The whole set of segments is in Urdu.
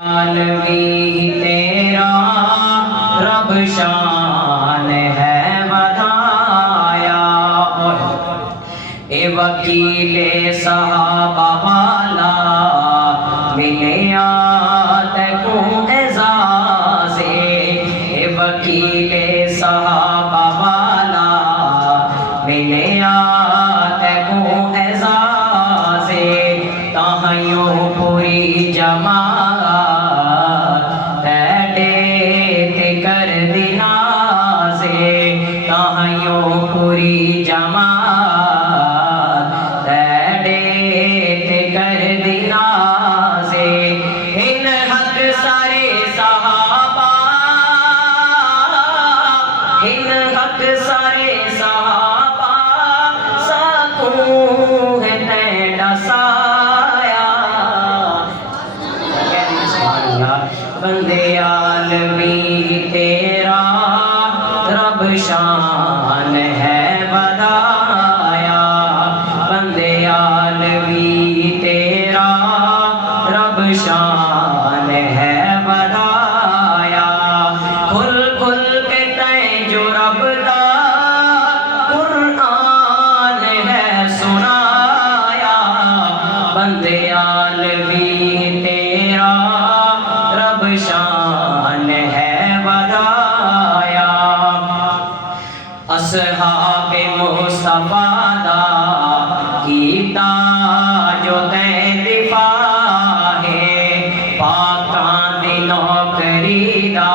عالمی تیرا رب شان ہے بتایا، اے وکیل صحابہ والا ملیا تکو اعزاز، اے وکیل صحابہ والا ملیا تکو اعزاز، تاہیوں پوری جماعت کر دینا سے، تاہیوں پوری جماعت کر دینا سے، ان حق سارے صحابہ، ان حق سارے صحابہ سکون ہے تیرا سایہ، بندے عالمی تیرا رب شان ہے بتایا، بندے عالمی تیرا رب شان ہے بتایا، کھل کھل کے تیں جو رب دا قرآن ہے سنایا، بندے عالمی تیرا رب شان ہے بتایا، اصحاب مصطفیٰ دا کیتا جو تے دفاع ہے، پاکاں دی نوکری دا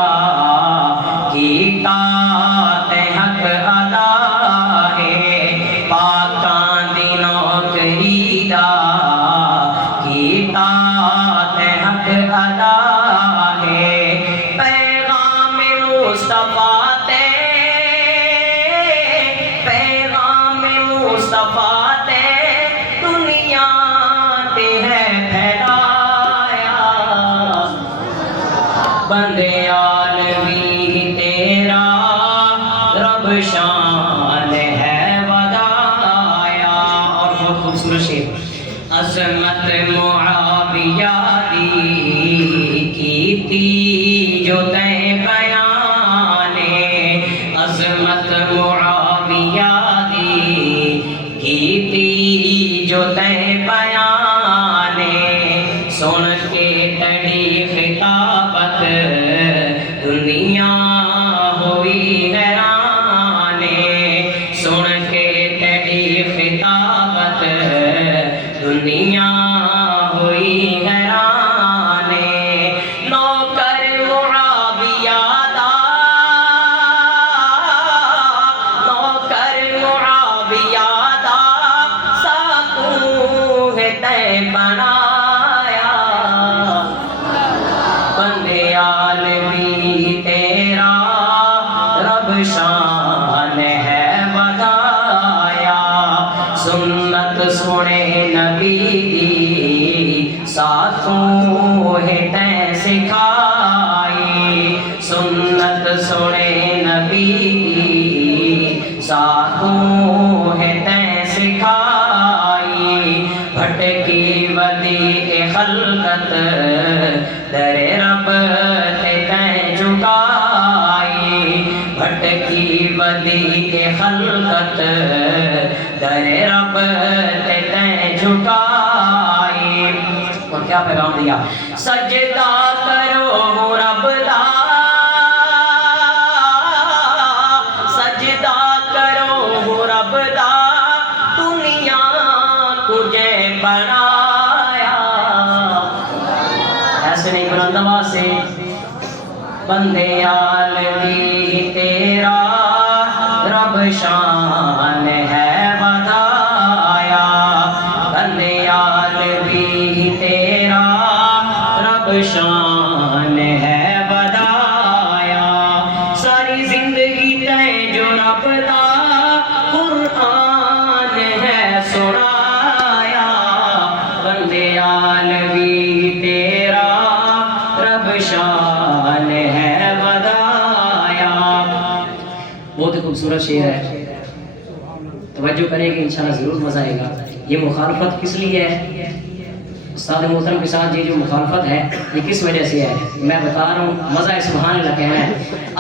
کیتا تے حق ادا ہے، پاکاں دی نوکری دا کیتا تے حق ادا ہے، پیغام مصطفیٰ تے، پیغام مصطفیٰ تے دنیا تے ہے پھیلایا، بندے عالمی تیرا رب شان ہے بتایا، اور بہت خوبصورت شعر، عظمت معاویہ دی کیتی جو تے بیانے، عظمت معاویہ دی کیتی جو تے بیانے، سن کے تڑی خطابت دنیا ہوئی حیرانے، سن کے تڑی خطابت دنیا ہوئی حیرانے، نوکر معاویہ دا، نوکر معاویہ دا سکون ہے تے بنایا، بندے عالمی تیرا رب شان ہے بتایا، سنت سنے نبی دی ساتھوں ہے تے سکھائی، سنت سنے نبی دی ساتھوں ہے تے سکھائی، بھٹکی ودی خلقت در رب تے جھکائی، بھٹکی ودی خلقت در رب تے جھکائی، اور کیا پیغام دیا، سجدہ کرو رب دا، سجدہ کرو رب دا دنیا تجھے بنایا، ایسے نہیں بلند آواز سے، بندے عالمی تیرا رب شان ہے بتایا، بندے عالمی تیرا رب شان ہے بتایا، ساری زندگی تے جو رب دا قرآن ہے سنایا، بندے عالمی تیرا رب شان ہے بتایا، بہت خوبصورت شعر ہے، توجہ کریں گے انشاءاللہ ضرور مزہ آئے گا۔ یہ مخالفت کس لیے ہے؟ استاد محترم کے ساتھ یہ جو مخالفت ہے یہ کس وجہ سے ہے؟ میں بتا رہا ہوں، مزہ سبحان اللہ کہنا ہے۔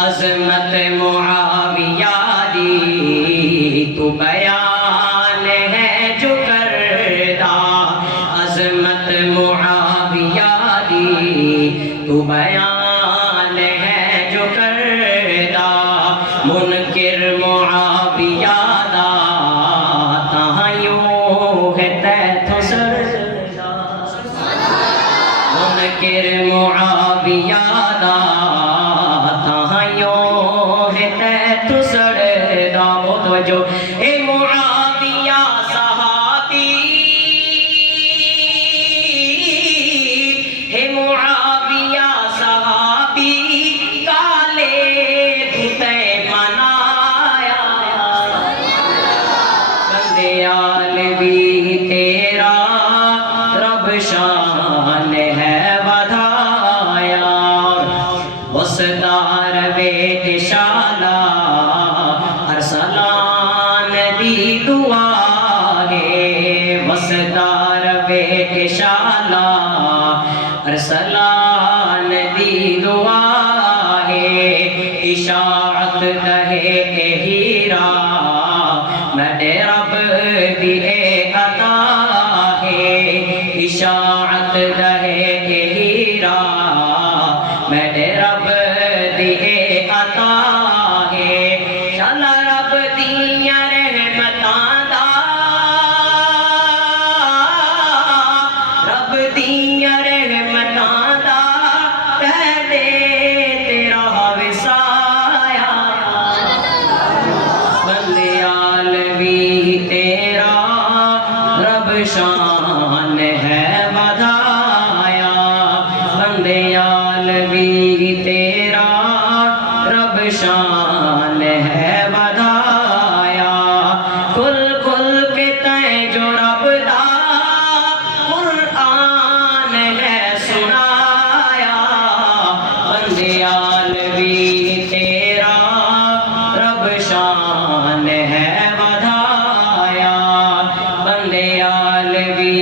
عظمت معاویہ دی تو بیان ہے جو کردہ، عظمت معاویہ دی تو بیان ہے جو کردہ، منکر معاویہ دا تاں یوں ہے تیتھ سردہ، منکر معاویہ دا تاں یوں ہے تیتھ سردہ۔ بہت توجہ، اے معاویہ صحابی، اے معاویہ صحابی، کالے بھوتے بنایا، بندیال بھی تیرا رب شان ہے ودھایا، وسدار بیٹ شالا ارسلان دی دعا ہے، وسدار بیٹ شالا ارسلان دی دعا ہے، اشاعت دہے ہیرا میرے رب دی اے عطا ہے، اشاعت دہے ہیرا میرے رب دی اے عطا ہے، شالا رب دیاں رحمتاں دا، رب دیاں رحمتاں دا پہلے تیرا وسایا، بندیال بھی تیرا رب شان ہے ودھایا، بندیال بھی تیرا رب شان ہے ودھایا، کھل کھل کے تیں جو رب دا قرآن ہے سنایا، بندیال بھی تیرا رب شان ہے ودھایا، بندیال بھی